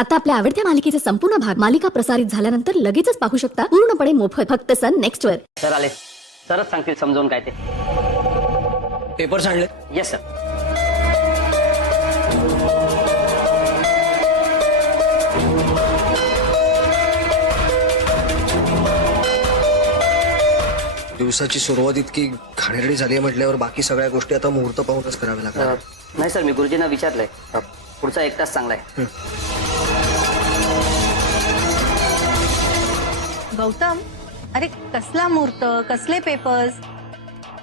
आता आपल्या आवडत्या मालिकेचे संपूर्ण भाग मालिका प्रसारित झाल्यानंतर लगेचच पाहू शकता पूर्णपणे मोफत फक्त सन नेक्स्ट वर. सर आले, सरच सांगतील समजावून काय ते. पेपर्स आणले? Yes sir. दिवसाची सुरुवात इतकी घाणेरडी झाली आहे म्हटल्यावर बाकी सगळ्या गोष्टी आता मुहूर्त पाहूनच कराव्या लागणार. नाही सर, मी गुरुजींना विचारलंय. पुढचा 1 तास चांगला आहे. गौतम, अरे कसला मुहूर्त, कसले पेपर्स,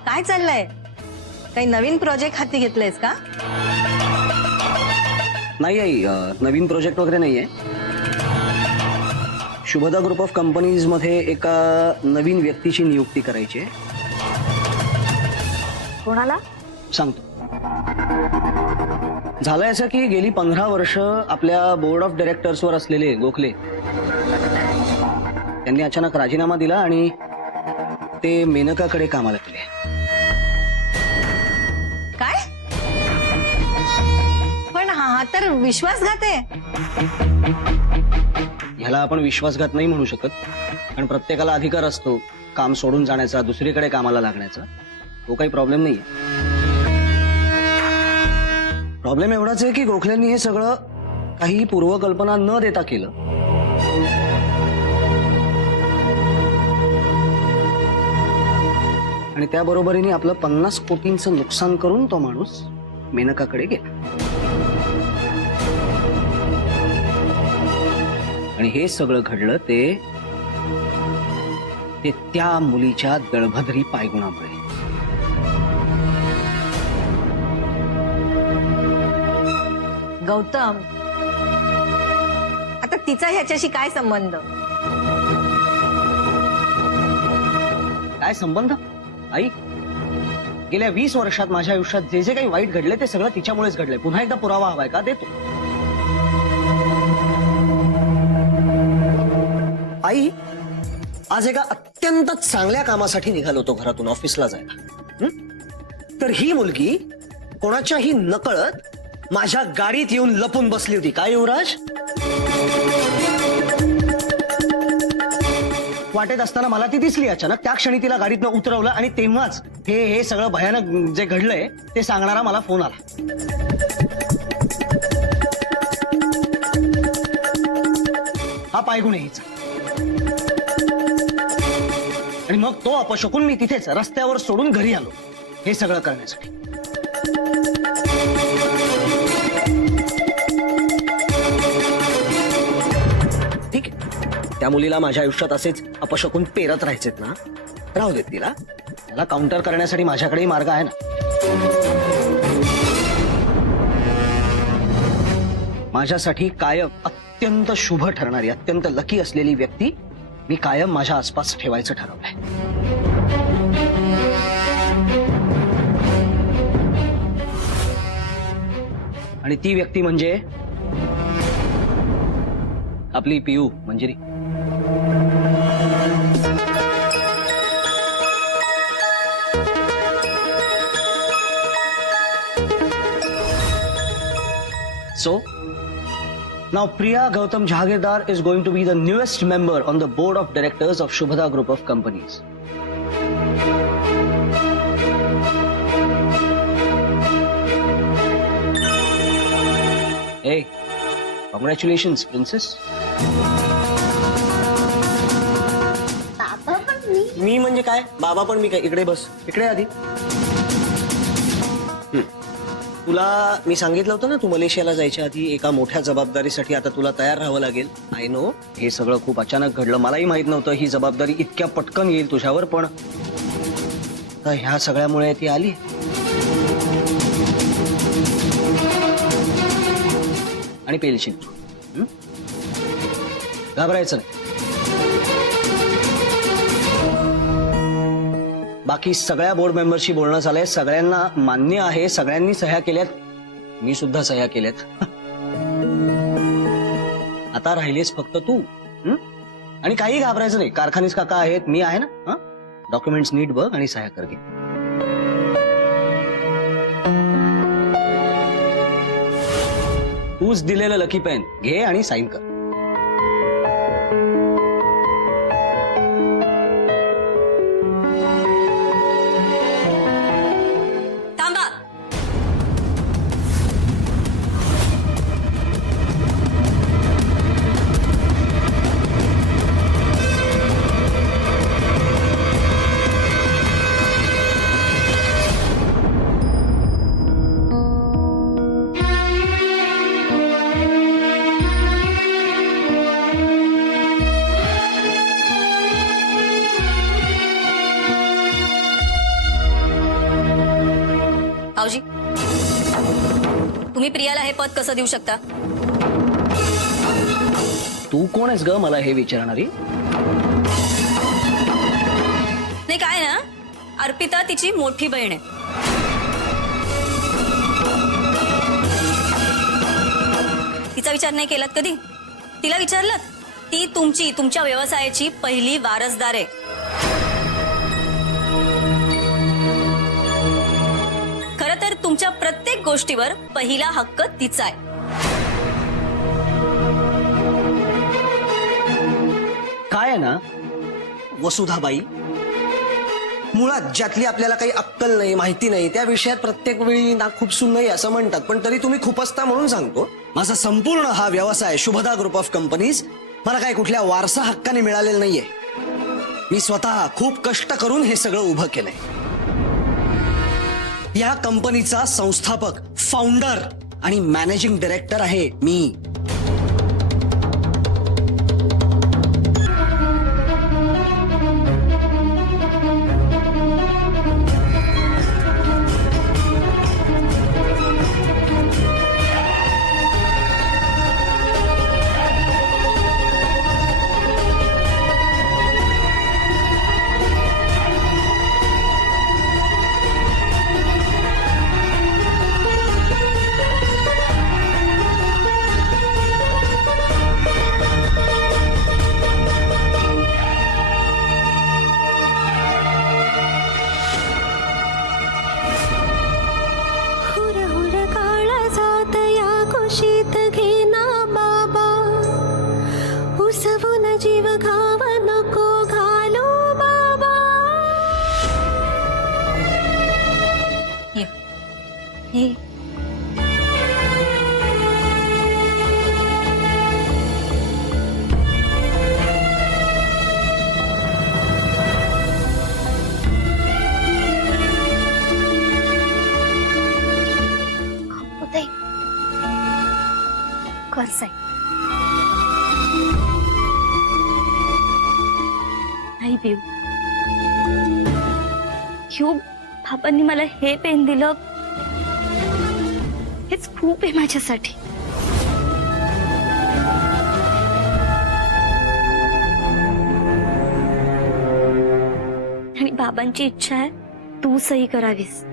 काय चाललंय? काही नवीन प्रोजेक्ट हाती घेतलेस का? नाही आई, नवीन प्रोजेक्ट वगैरे नाहीये. शुभदा ग्रुप ऑफ कंपनीज मध्ये एका नवीन व्यक्तीची नियुक्ती करायची आहे. कोणाला? सांगतो. झालंय असं की गेली 15 वर्ष आपल्या बोर्ड ऑफ डायरेक्टर्सवर असलेले गोखले त्यांनी अचानक राजीनामा दिला आणि ते मेनकाकडे कामाला गेले. काय? पण हा तर विश्वासघात आहे. ह्याला आपण विश्वासघात नाही म्हणू शकत, कारण प्रत्येकाला अधिकार असतो काम सोडून जाण्याचा, दुसरीकडे कामाला लागण्याचा. तो काही प्रॉब्लेम नाहीये. प्रॉब्लेम एवढाच आहे की गोखल्यांनी हे सगळं काही पूर्वकल्पना न देता केलं. आणि त्याबरोबरीने आपलं 50 कोटींचं नुकसान करून तो माणूस मेनकाकडे गेला. आणि हे सगळं घडलं ते त्या मुलीच्या दळभद्री पायगुणामुळे. गौतम, आता तिचा ह्याच्याशी काय संबंध? काय संबंध आई? गेल्या 20 वर्षात माझ्या आयुष्यात जे जे काही वाईट घडले ते सगळं तिच्यामुळेच घडलंय. पुन्हा एकदा पुरावा हवाय का? देतो. आई, आज एका अत्यंत चांगल्या कामासाठी निघालो होतो घरातून ऑफिसला जायला. तर ही मुलगी कोणाच्याही नकळत माझ्या गाडीत येऊन लपून बसली होती. काय युवराज? वाटेत असताना मला ती दिसली अचानक. त्या क्षणी तिला गाडीतनं उतरवलं आणि तेव्हाच हे सगळं भयानक जे घडलंय ते सांगणारा मला फोन आला. हा पायगुण आहे हिचा. आणि मग तो अपशकून मी तिथेच रस्त्यावर सोडून घरी आलो हे सगळं करण्यासाठी. ठीक आहे, त्या मुलीला माझ्या आयुष्यात असेच अपशकून पेरत राहायचेत ना, राहू देत तिला. त्याला काउंटर करण्यासाठी माझ्याकडेही मार्ग आहे ना. माझ्यासाठी कायम अत्यंत शुभ ठरणारी, अत्यंत लकी असलेली व्यक्ती मी कायम माझ्या आसपास ठेवायचं ठरवलंय. आणि ती व्यक्ती म्हणजे आपली पियू Manjiri. So, now Priya Gautam Jagirdar is going to be the newest member on the board of directors of Shubhada Group of Companies. Hey, congratulations, princess. मी म्हणजे काय? बाबा पण मी काय? इकडे बस, इकडे आधी. तुला मी सांगितलं होतं ना, तू मलेशियाला जायच्या आधी एका मोठ्या जबाबदारीसाठी आता तुला तयार राहावं लागेल. आय नो, हे सगळं खूप अचानक घडलं. मलाही माहित नव्हतं ही जबाबदारी इतक्या पटकन येईल तुझ्यावर, पण ह्या सगळ्यामुळे ती आली. आणि पेलशील तू. घाबरायचं नाही. बाकी सगळ्या बोर्ड मेंबरशी बोलणं झालंय. सगळ्यांना मान्य आहे, सगळ्यांनी सह्या केल्यात, मी सुद्धा सह्या केल्यात. आता राहिलेच फक्त तू. आणि काही घाबरायचं नाही. कारखानीस काका आहेत, मी आहे ना. डॉक्युमेंट्स नीट बघ आणि सह्या कर घे. तूच दिलेलं लकी पेन घे आणि साईन कर. थांबा. भाऊजी, तुम्ही प्रियाला हे पद कसं देऊ शकता? तू कोण आहेस ग मला हे विचारणारी? नाही काय ना, अर्पिता तिची मोठी बहीण आहे. तिचा विचार नाही केलात कधी? तिला विचारलं? ती तुमच्या व्यवसायाची पहिली वारसदार आहे. खरं तर तुमच्या प्रत्येक गोष्टीवर पहिला हक्क तिचा आहे. काय आहे ना वसुधाबाई, मुळात ज्यातली आपल्याला काही अक्कल नाही, माहिती नाही, त्या विषयात प्रत्येक वेळी ना खुपसून नाही असं म्हणतात, पण तरी तुम्ही खुपसता म्हणून सांगतो. माझा संपूर्ण हा व्यवसाय शुभदा ग्रुप ऑफ कंपनीज मला काही कुठल्या वारसा हक्काने मिळालेला नाहीये. मी स्वतः खूप कष्ट करून हे सगळं उभं केलंय. या कंपनीचा संस्थापक, फाउंडर आणि मॅनेजिंग डायरेक्टर आहे मी. हे उदय कर साई. नाही पिऊ, ह्यो बाबांनी मला हे पेन दिलं, हेच खूप आहे माझ्यासाठी. आणि बाबांची इच्छा आहे तू सही करावीस.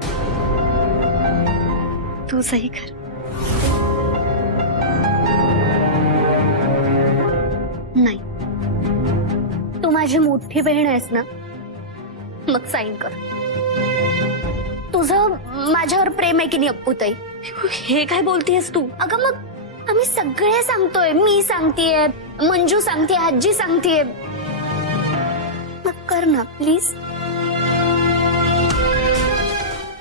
तू सही कर. नाही, तू माझी मोठी बहीण आहेस ना, मग साईन कर. तुझं माझ्यावर प्रेम आहे की नाही अप्पूताई? हे काय बोलतेस तू? अगं मग आम्ही सगळे सांगतोय. मी सांगतेय, मंजू सांगते, आजी सांगतेय. मग कर ना प्लीज.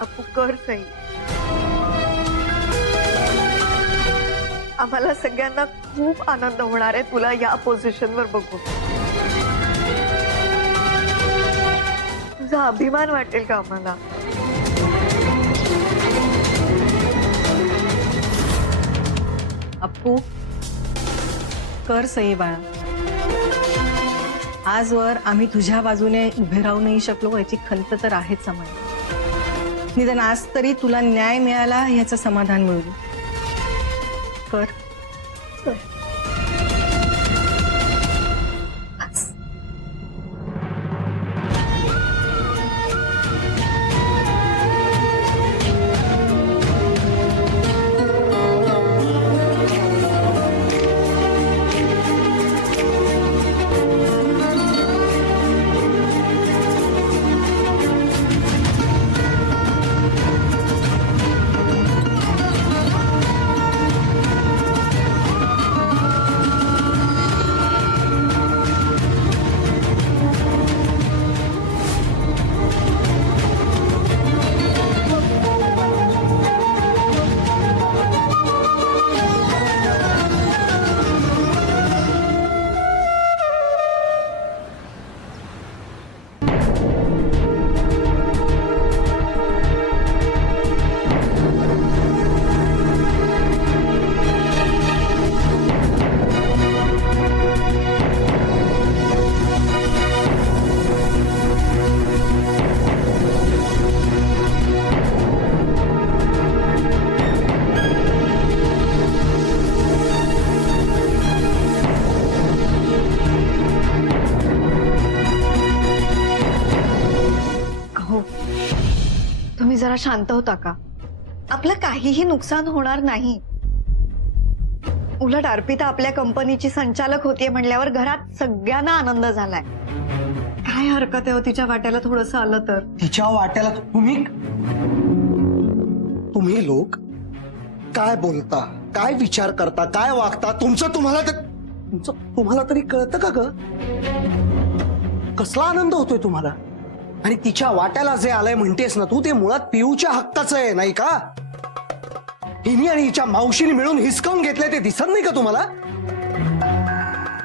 अपू कर सही. आम्हाला सगळ्यांना खूप आनंद होणार आहे तुला या पोझिशनवर बघून. तुझा अभिमान वाटेल का आम्हाला? अप्पू कर सही बाळा. आजवर आम्ही तुझ्या बाजूने उभे राहू नाही शकलो याची खंत तर आहेच आम्हाला. निदान आज तरी तुला न्याय मिळाला याचं समाधान मिळू. कर. जरा शांत होता का? आपलं काहीही नुकसान होणार नाही. उलट अर्पिता आपल्या कंपनीची संचालक होतीये म्हणल्यावर घरात सगळ्यांना आनंद झालाय. काय हरकत आहे हो तिच्या वाट्याला थोडंसं आलं तर? तिच्या वाट्याला तुम्ही लोक काय बोलता, काय विचार करता, काय वागता, तुम्हाला तरी कळतं का ग? कसला आनंद होतोय तुम्हाला? आणि तिच्या वाट्याला जे आलंय म्हणतेस ना तू, ते मुळात पिऊच्या हक्काचं आहे नाही का? हिनी आणि हिच्या मावशीने मिळून हिसकावून घेतलंय ते दिसत नाही का तुम्हाला?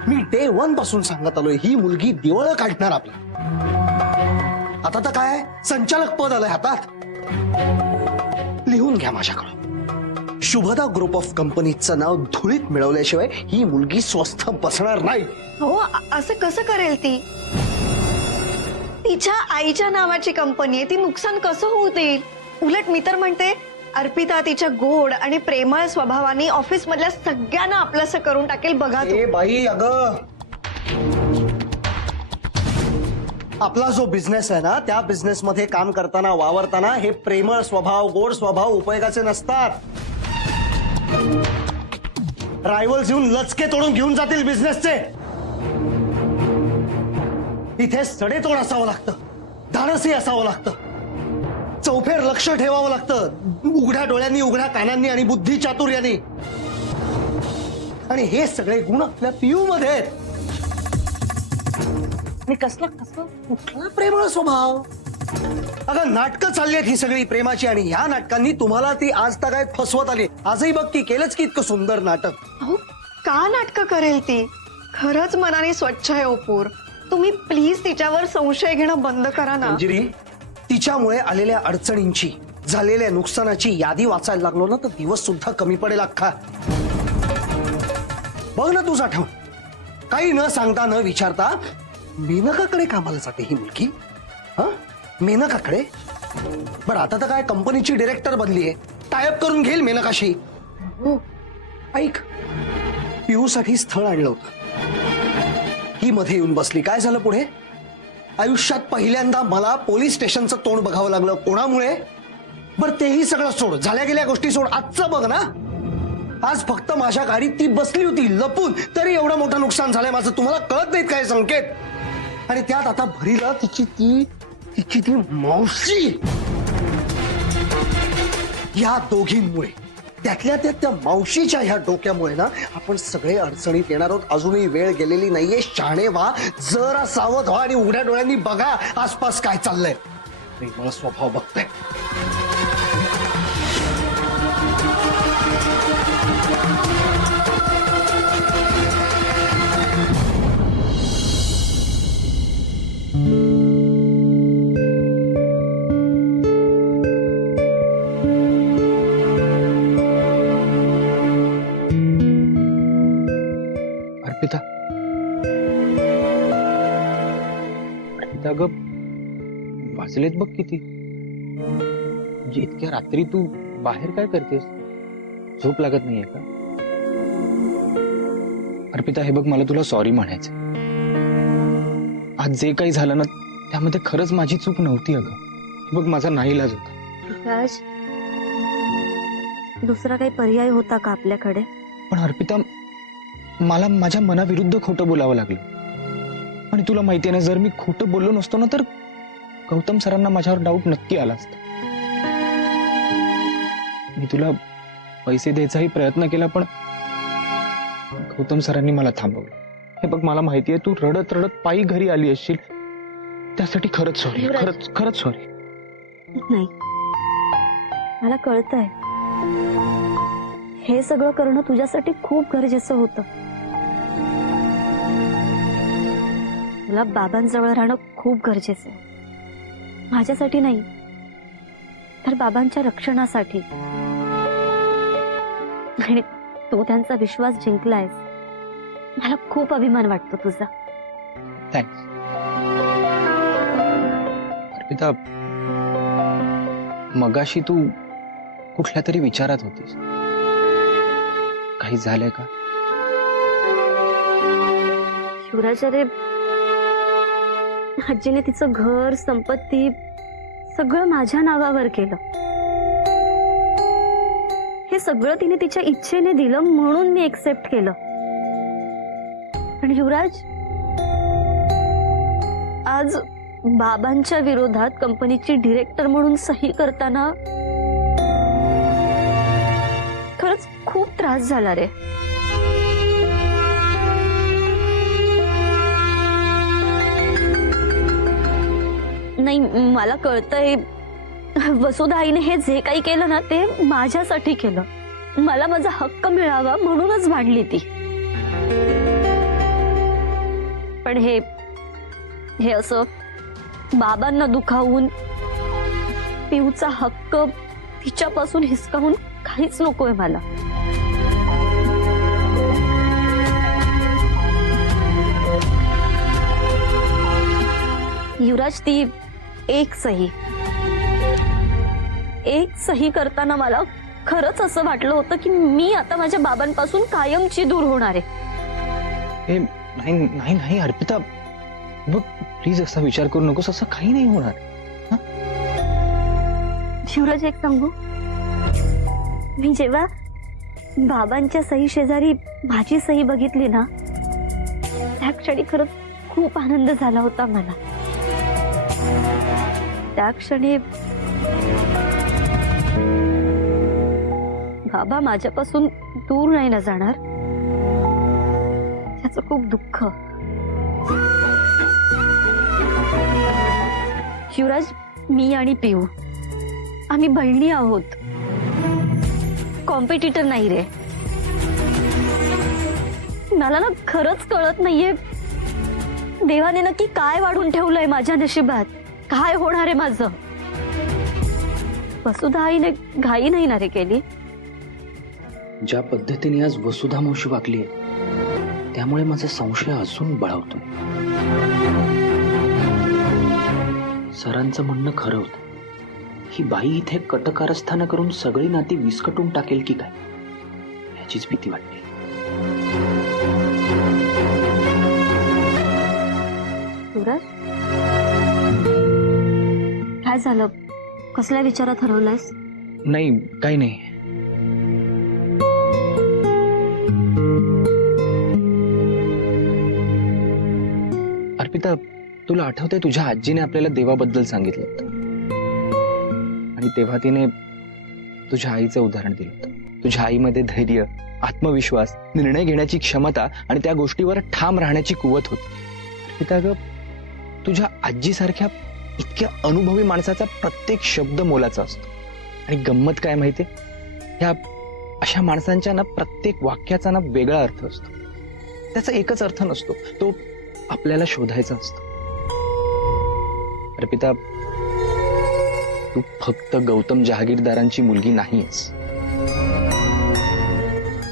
मी डे 1 पासून सांगत आलोय, ही मुलगी दिवळ काढणार आपला. आता तर काय संचालक पद आलंय हातात. लिहून घ्या माझ्याकडून, शुभदा ग्रुप ऑफ कंपनीचं नाव धुळीत मिळवल्याशिवाय ही मुलगी स्वस्थ बसणार नाही. हो, असं कसं करेल ती? तिच्या आईच्या नावाची कंपनी आहे, ती नुकसान कसं होऊ देईल? उलट मी तर म्हणते अर्पिता तिच्या गोड आणि प्रेमळ स्वभावाने ऑफिस मधल्या सगळ्यांना आपलंसं करून टाकेल. बघा तू. ए बाई, अगं आपला जो बिझनेस आहे ना, त्या बिझनेस मध्ये काम करताना वावरताना हे प्रेमळ स्वभाव, गोड स्वभाव उपयोगाचे नसतात. रायव्हल्स येऊन लचके तोडून घेऊन जातील बिझनेसचे. इथे सडेतोड असावं लागतं, धाडसी असावं लागतं, चौफेर लक्ष ठेवावं लागतं, उघड्या डोळ्यांनी, उघड्या कानांनी आणि बुद्धी चातुर्याने. आणि हे सगळे गुण आपल्या पियू मध्ये आहेत. आणि कसला कुठला प्रेमळ स्वभाव. अगं नाटकं चालली आहेत ही सगळी प्रेमाची, आणि ह्या नाटकांनी तुम्हाला ती आज तगायत फसवत आली. आजही बघ की केलंच की इतकं सुंदर नाटक. अहो, का नाटकं करेल ती? खरंच मनाने स्वच्छ आहे ओपूर. तुम्ही प्लीज तिच्यावर संशय घेणं बंद करा ना. मंजिरी, तिच्यामुळे आलेल्या अडचणींची, झालेल्या नुकसानाची यादी वाचायला लागलो ना तर दिवस सुद्धा कमी पडेल अख्खा. बघ ना तुझा ठेवून, काही न सांगता न विचारता मेनकाकडे कामाला जाते ही मुलगी. हा, मेनकाकडे. बरं आता तर काय कंपनीची डिरेक्टर बनलीये, टायअप करून घेईल मेनकाशी. हो, ऐक, पिऊसाठी स्थळ आणलं होतं, ही मध्ये येऊन बसली. काय झालं पुढे? आयुष्यात पहिल्यांदा मला पोलीस स्टेशनचं तोंड बघावं लागलं. कोणामुळे? बरं तेही सगळं सोड, झाल्या गेल्या गोष्टी सोड, आजचं बघ ना. आज फक्त माझ्या गाडीत ती बसली होती लपून, तरी एवढं मोठं नुकसान झालंय माझं. तुम्हाला कळत नाहीत काय संकेत? आणि त्यात आता भरीला तिची ती मावशी. या दोघींमुळे, त्यातल्या त्या मावशीच्या ह्या डोक्यामुळे ना आपण सगळे अडचणीत येणार आहोत. अजूनही वेळ गेलेली नाहीये. शहाणे व्हा, जरा सावध व्हा आणि उघड्या डोळ्यांनी बघा आसपास काय चाललंय. प्रेमळ स्वभाव बघताय. अर्पिता, अगं वाजलेत बघ किती. म्हणजे इतक्या रात्री तू बाहेर काय करतेस? झोप लागत नाहीये का? अर्पिता, हे बघ, मला तुला सॉरी म्हणायचं. आज जे काही झालं ना त्यामध्ये खरंच माझी चूक नव्हती. अगं हे बघ, माझा नाईलाज होता. राज, दुसरा काही पर्याय होता का आपल्याकडे? पण अर्पिता, मला माझ्या मनाविरुद्ध खोटं बोलावं लागलं. आणि तुला माहितीये ना, जर मी खोटं बोललो नसतो ना तर गौतम सरांना माझ्यावर डाऊट नक्की आला असता. मी तुला पैसे द्यायचाही प्रयत्न केला, पण गौतम सरांनी मला थांबवलं. हे बघ, मला माहितीये तू रडत रडत पायी घरी आली असशील, त्यासाठी खरंच सॉरी. खरंच सॉरी. नाही, मला कळतंय हे सगळं करणं तुझ्यासाठी खूप गरजेचं होतं. तुला बाबांजवळ राहणं खूप गरजेचं आहे. माझ्यासाठी नाही, तर बाबांच्या रक्षणासाठी. आणि तू त्यांचा विश्वास जिंकलायस. मला खूप अभिमान वाटतो तुझा. थँक्स अर्पिता. मगाशी तू कुठल्या तरी विचारात होतीस. काही झालंय का? शिवराज, अरे आजीने तिचं घर, संपत्ती सगळं माझ्या नावावर केलं. हे सगळं तिने तिच्या इच्छेने दिलं म्हणून मी एक्सेप्ट केलं. पण युवराज, आज बाबांच्या विरोधात कंपनीची डिरेक्टर म्हणून सही करताना खरंच खूप त्रास झाला रे. नाही, मला कळतंय वसुधा आईने हे जे काही केलं ना ते माझ्यासाठी केलं. मला माझा हक्क मिळावा म्हणूनच भांडली ती. पण हे असं बाबांना दुखावून पिऊचा हक्क तिच्यापासून हिसकावून काहीच नकोय मला. युवराज, ती एक सही करताना मला खरंच असं वाटलं होतं की मी आता माझ्या बाबांपासून कायमची दूर होणार आहे. नाही नाही नाही अर्पिता, बघ प्लीज असा विचार करू नकोस. असं काही नाही होणार. युवराज, एक सांगू, मी जेव्हा बाबांच्या सही शेजारी माझी सही बघितली ना त्या क्षणी खरंच खूप आनंद झाला होता मला. त्या क्षणी बाबा माझ्यापासून दूर नाही ना जाणार त्याचं खूप दुःख. युवराज, मी आणि पिऊ आम्ही बहिणी आहोत, कॉम्पिटिटर नाही रे. मला ना खरंच कळत नाहीये देवाने नक्की काय वाढून ठेवलंय माझ्या नशिबात, काय होणार आहे माझं. वसुधा आईने घाई नाही ना रे केली. ज्या पद्धतीने आज वसुधा मावशी वागली त्यामुळे माझा संशय अजून बळावतोय. सरांचं म्हणणं खरं होतं. ही बाई इथे कटकारस्थान करून सगळी नाती विस्कटून टाकेल की काय याचीच भीती वाटते. युवराज, काय झालं? कसल्या विचारात हरवलायस? नाही, काही नाही. अर्पिता, तुला आठवतंय तुझ्या आजीने आपल्याला देवाबद्दल सांगितलं होतं आणि तेव्हा तिने तुझ्या आईचं उदाहरण दिलं होतं. तुझ्या आईमध्ये धैर्य, आत्मविश्वास, निर्णय घेण्याची क्षमता आणि त्या गोष्टीवर ठाम राहण्याची कुवत होती. अर्पिता ग, तुझ्या आजीसारख्या इतक्या अनुभवी माणसाचा प्रत्येक शब्द मोलाचा असतो. आणि गंमत काय माहितीये, ह्या अशा माणसांच्या ना प्रत्येक वाक्याचा ना वेगळा अर्थ असतो. त्याचा एकच अर्थ नसतो, तो आपल्याला शोधायचा असतो. अर्पिता, तू फक्त गौतम जहागीरदारांची मुलगी नाहीस,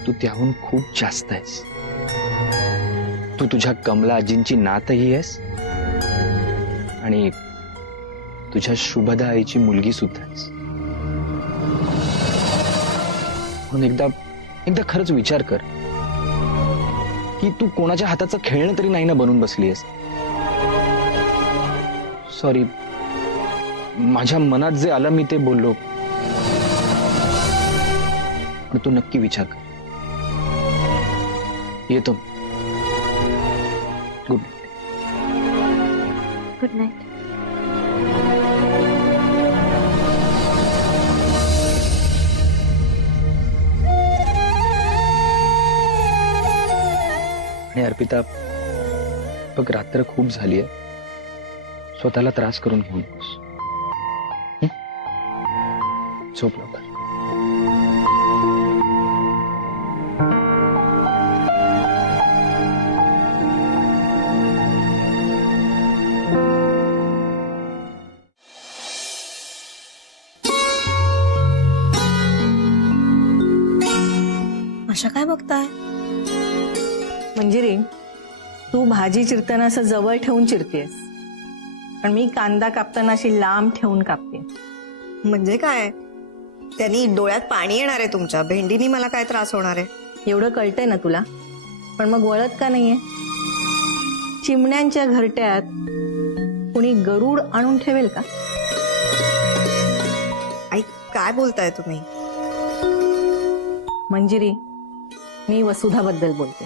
तू त्याहून खूप जास्त आहेस. तू तुझ्या कमला आजींची नातही आहेस आणि तुझ्या शुभदा आईची मुलगी सुद्धा आहेस. म्हणून एकदा खरंच विचार कर की तू कोणाच्या हाताचं खेळणं तरी नाही ना बनून बसली आहेस. सॉरी, माझ्या मनात जे आलं मी ते बोललो, पण तू नक्की विचार कर. येतो. Good night. Good night. आणि अर्पिता, बघ रात्र खूप झाली आहे, स्वतःला त्रास करून घेऊ नकोस. झोप लवकर. अशा काय बघताय? मंजिरी, तू भाजी चिरताना असं जवळ ठेवून चिरतेस, पण मी कांदा कापताना अशी लांब ठेवून कापते. म्हणजे काय? त्यांनी डोळ्यात पाणी येणार आहे तुमच्या. भेंडीनी मला काय त्रास होणार आहे? एवढं कळतंय ना तुला, पण मग वळत का नाहीये? चिमण्यांच्या घरट्यात कुणी गरुड आणून ठेवेल का? आई, काय बोलताय तुम्ही? मंजिरी, मी वसुधाबद्दल बोलते.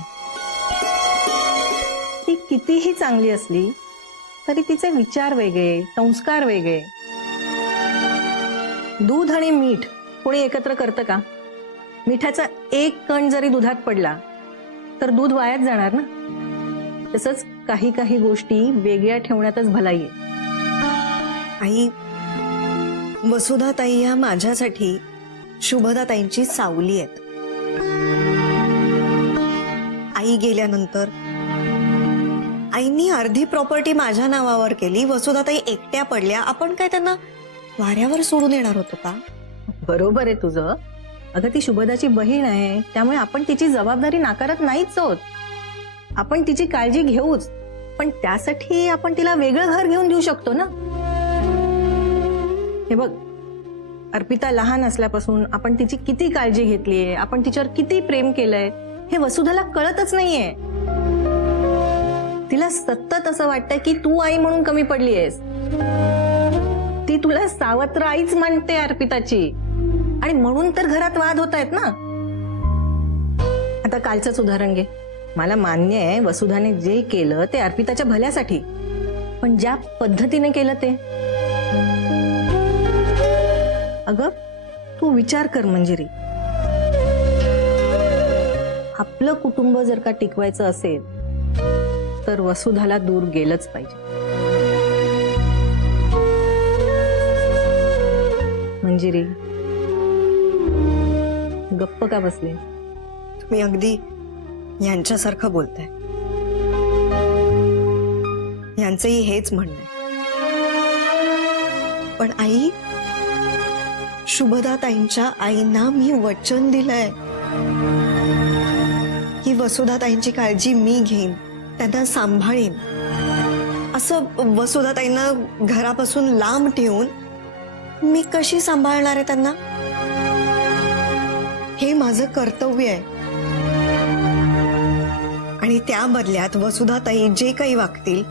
ती कितीही चांगली असली तरी तिचे विचार वेगळे, संस्कार वेगळे. दूध आणि मीठ कोणी एकत्र करतं का? मिठाचा एक कण जरी दुधात पडला तर दूध वायाच जाणार ना. तसंच काही काही गोष्टी वेगळ्या ठेवण्यातच भलाई आहे. आई, वसुधाताई ह्या माझ्यासाठी शुभदाताईंची सावली आहेत. आई गेल्यानंतर आईनी अर्धी प्रॉपर्टी माझ्या नावावर केली. वसुधाताई एकट्या पडल्या. आपण काय त्यांना वाऱ्यावर सोडून येणार होतो का? बरोबर आहे तुझं. अगं ती शुभदाची बहीण आहे, त्यामुळे आपण तिची जबाबदारी नाकारत नाहीच आहोत. आपण तिची काळजी घेऊच, पण त्यासाठी आपण तिला वेगळं घर घेऊन देऊ शकतो ना. हे बघ, अर्पिता लहान असल्यापासून आपण तिची किती काळजी घेतलीये, आपण तिच्यावर किती प्रेम केलंय हे वसुधाला कळतच नाहीये. तिला सतत असं वाटतंय की तू आई म्हणून कमी पडली आहेस. ती तुला सावत्र आईच मानते अर्पिताची, आणि म्हणून तर घरात वाद होत आहेत ना. आता कालचंच उदाहरण घे. मला मान्य आहे वसुधाने जे केलं ते अर्पिताच्या भल्यासाठी, पण ज्या पद्धतीने केलं ते, अगं तू विचार कर मंजिरी, आपलं कुटुंब जर का टिकवायचं असेल तर वसुधाला दूर गेलंच पाहिजे. मंजिरी, गप्प का बसले? मी अगदी यांच्यासारखं बोलताय. यांचंही हेच म्हणणं आहे. पण आई, शुभदाताईंच्या आईंना मी वचन दिलंय की वसुधाताईंची काळजी मी घेईन, त्यांना सांभाळीन. असं वसुधाताईंना घरापासून लांब ठेवून मी कशी सांभाळणार आहे त्यांना? हे माझं कर्तव्य आहे. आणि त्या बदल्यात वसुधाताई जे काही वागतील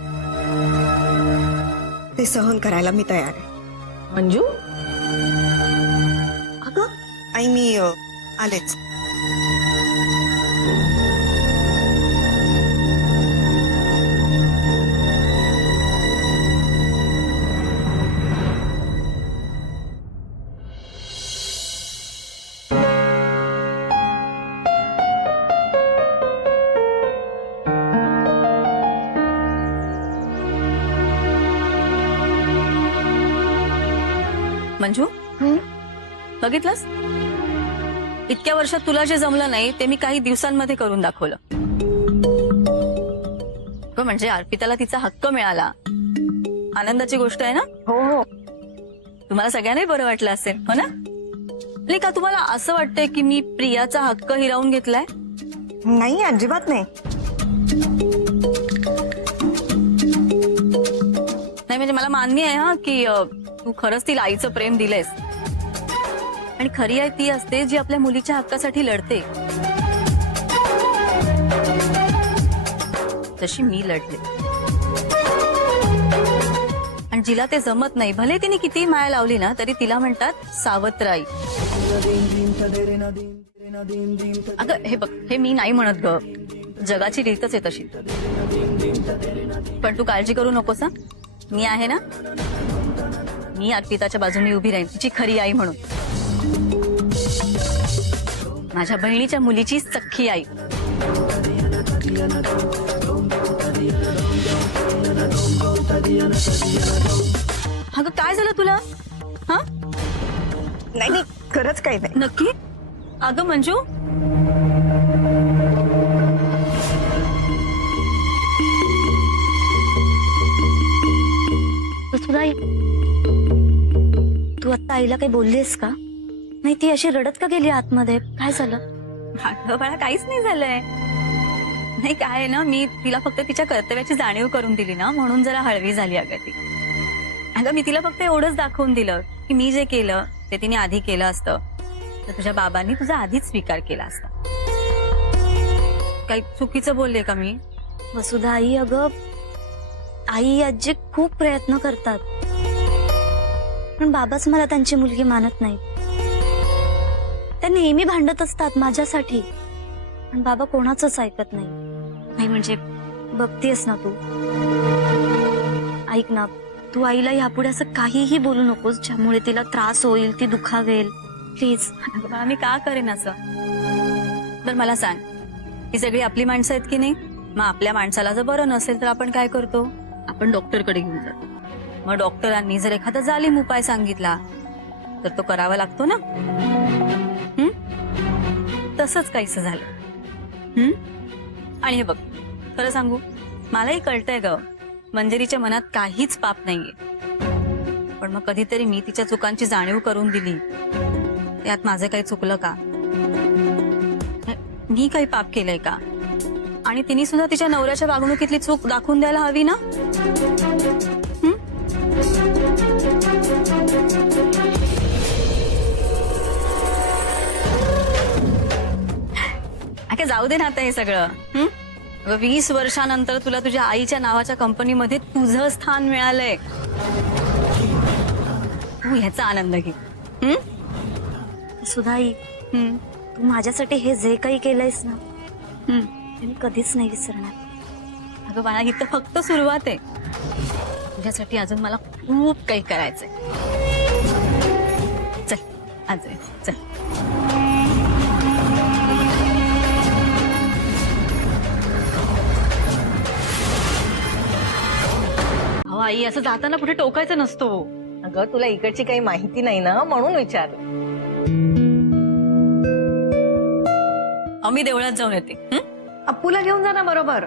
ते सहन करायला मी तयार आहे. मंजू, अगं आई, मी आलेच. मंजू, बघितलंस? इतक्या वर्षात तुला जे जमलं नाही ते मी काही दिवसांमध्ये करून दाखवलं. म्हणजे अर्पिताला तिचा हक्क मिळाला, आनंदाची गोष्ट आहे ना? हो हो, तुम्हाला सगळ्यांनाही बरं वाटलं असेल, हो ना? का तुम्हाला असं वाटतंय की मी प्रियाचा हक्क हिरावून घेतलाय? नाही, अजिबात नाही. नाही म्हणजे मला मान्य आहे हा की तू खरंच तिला आईचं प्रेम दिलंयस, आणि खरी आई ती असते जी आपल्या मुलीच्या हक्कासाठी लढते, जशी मी लढले. आणि जिला ते जमत नाही, भले तिने किती माया लावली ना तरी तिला म्हणतात सावत्र आई. अगं हे बघ, हे मी नाही म्हणत ग, जगाची रीतच आहे तशी. पण तू काळजी करू नकोस, मी आहे ना. मी अर्पिताच्या बाजूने उभी राहीन, तिची खरी आई म्हणून, माझ्या बहिणीच्या मुलीची सख्खी आई. अगं काय झालं तुला? हा, नाही, खरंच काही नाही. नक्की? अगं मंजू, वसुधाई, तू आता आईला काही बोललीस का? नाही, ती अशी रडत का गेली आतमध्ये? काय झालं? अगं बाळा, काहीच नाही झालंय. नाही काय आहे ना, मी तिला फक्त तिच्या कर्तव्याची जाणीव करून दिली ना, म्हणून जरा हळवी झाली. अगं ती, अगं मी तिला फक्त एवढंच दाखवून दिलं की मी जे केलं ते तिने आधी केलं असतं तर तुझ्या बाबांनी तुझा आधीच स्वीकार केला असता. काही चुकीचं बोलले का मी? वसुधा आई, अगं आई आजी खूप प्रयत्न करतात, पण बाबाच मला त्यांची मुलगी मानत नाही. ते त्या नेहमी भांडत असतात माझ्यासाठी, पण बाबा कोणाचंच ऐकत नाही. नाही म्हणजे बघतेस ना तू. ऐक ना, तू आईला यापुढे असं काहीही बोलू नकोस ज्यामुळे तिला त्रास होईल, ती दुखावेल. प्लीज. अगं बाळा, मी का करेन असं? तर मला सांग, ही सगळी आपली माणसं आहेत की नाही? मग आपल्या माणसाला जर बरं नसेल तर आपण काय करतो? आपण डॉक्टरकडे घेऊन जातो. मग डॉक्टरांनी जर एखादा जालीम उपाय सांगितला तर तो करावा लागतो ना. तसंच काहीसं झालं. आणि हे बघ, खरं सांगू, मलाही कळतंय ग, मंजिरीच्या मनात काहीच पाप नाहीये. पण मग कधीतरी मी तिच्या चुकांची जाणीव करून दिली, त्यात माझं काही चुकलं का? मी काही पाप केलंय का? आणि तिने सुद्धा तिच्या नवऱ्याच्या वागणुकीतली चूक दाखवून द्यायला हवी ना. अगं जाऊ दे ना आता हे सगळं. 20 वर्षानंतर तुला तुझ्या आईच्या नावाच्या कंपनीमध्ये तुझं स्थान मिळालंय. तू ह्याचा आनंद घे. सुधाई, तू माझ्यासाठी हे जे काही केलंयस ना, ते मी कधीच नाही विसरणार. अगं बाळा, ही तर फक्त सुरुवात आहे. तुझ्यासाठी अजून मला खूप काही करायचंय. चल आज चल. अहो आई, असं जाताना कुठे टोकायचं नसतो. अगं तुला इकडची काही माहिती नाही ना, म्हणून विचारलं. मी देवळात जाऊन येते. अप्पूला घेऊन जा ना बरोबर.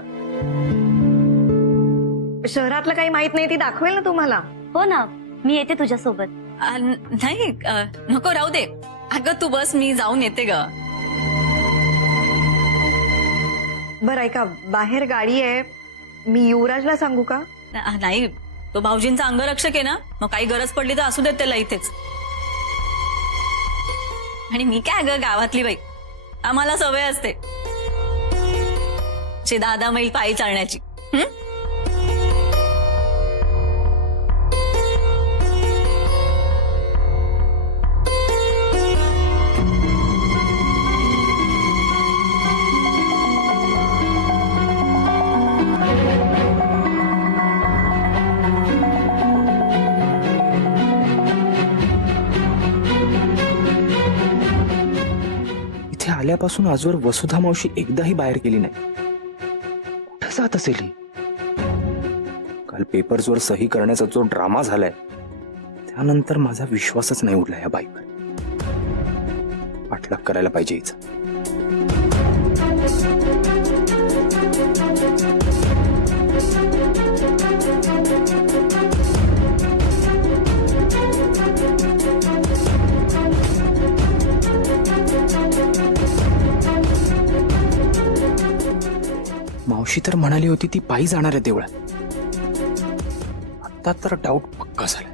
शहरातलं काही माहित नाही, ती दाखवेल ना तुम्हाला. हो ना, मी येते तुझ्यासोबत. नाही नको, राहू दे. अगं तू बस, मी जाऊन येते ग. बरं ऐका, बाहेर गाडी आहे, मी युवराजला सांगू का? नाही, तो भाऊजींचा अंगरक्षक आहे ना, मग काही गरज पडली तर असू देत त्याला इथेच. आणि मी काय ग गावातली बाई, आम्हाला सवय असते 10 मैल पायी चालण्याची. इथे आल्यापासून आजवर वसुधा मावशी एकदाही बाहेर गेली नाही. कुठं जात असेल ही? काल पेपर्सवर सही करण्याचा जो ड्रामा झालाय, त्यानंतर माझा विश्वासच नाही उडला या बाईवर. पाठलाग करायला पाहिजे हिचा. मावशी तर म्हणाली होती ती पायी जाणार आहे देवळात. आता तर डाऊट पक्का झाला.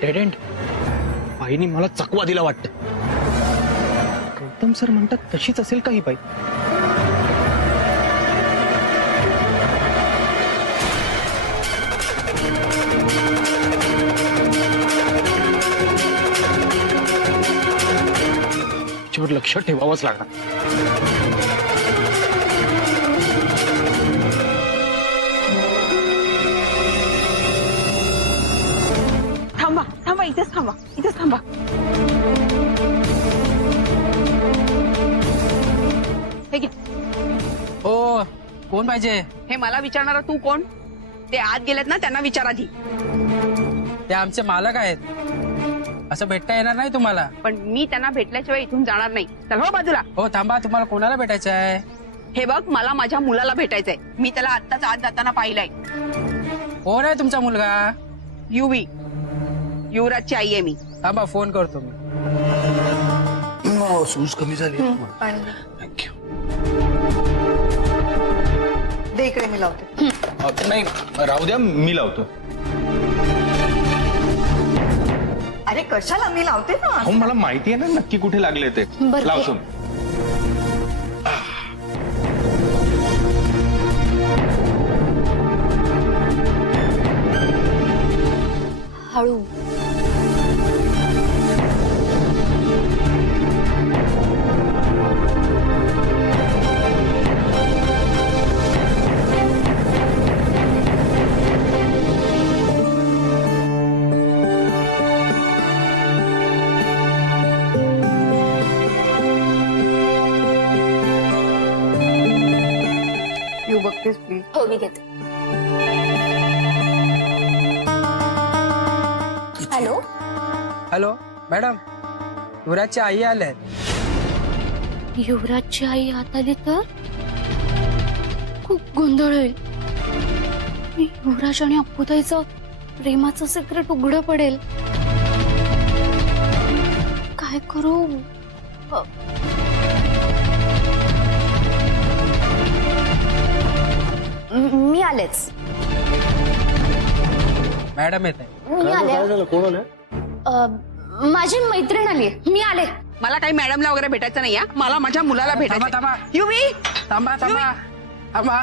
Dead end. बाईनी मला चकवा दिला वाटतं. गौतम सर म्हणतात तशीच असेल का ही बाई? लक्ष ठेवावंच लागणार. थांबा थांबा इथेच थांबा इथेच थांबा. हे घे. ओ कोण पाहिजे? हे मला विचारणारा तू कोण? ते आत गेलेत ना, त्यांना विचार आधी. ते आमचे मालक आहेत, असं भेटता येणार नाही तुम्हाला. पण मी त्यांना भेटल्याशिवाय इथून जाणार नाही. चल हो बाजूला. हो थांबा, तुम्हाला कोणाला भेटायचं आहे? हे बघ, मला माझ्या मुलाला भेटायचंय. मी त्याला आत्ताच आत जाताना पाहिलंय. कोण आहे तुमचा मुलगा? युवी, युवराजची आई आहे मी. थांबा फोन करतो मी. सूज कमी झाली. थँक्यू. दे इकडे, मी लावते. नाही राहू द्या, मी लावतो. अरे कशाला, मी लावते ना. हो मला माहिती आहे ना नक्की कुठे लागले ते. बरं. लावतो मी. हळू. यू बघतेस प्लीज. हो मी घेते. हॅलो. हॅलो मॅडम, युवराजची आई आले. युवराजची आई आत आली तर खूप गोंधळ होईल. युवराज आणि अप्पूताईचं प्रेमाचं सिक्रेट उघडं पडेल. काय करू? मी आलेच. मॅडम येत आहे. मी आले. कोण माझी मैत्रीण आली. मी आले. मला काही मॅडमला वगैरे भेटायचं नाही. मला माझ्या मुलाला थांबा भेटायचं. थांबा युवी, थांबा थांबा थांबा.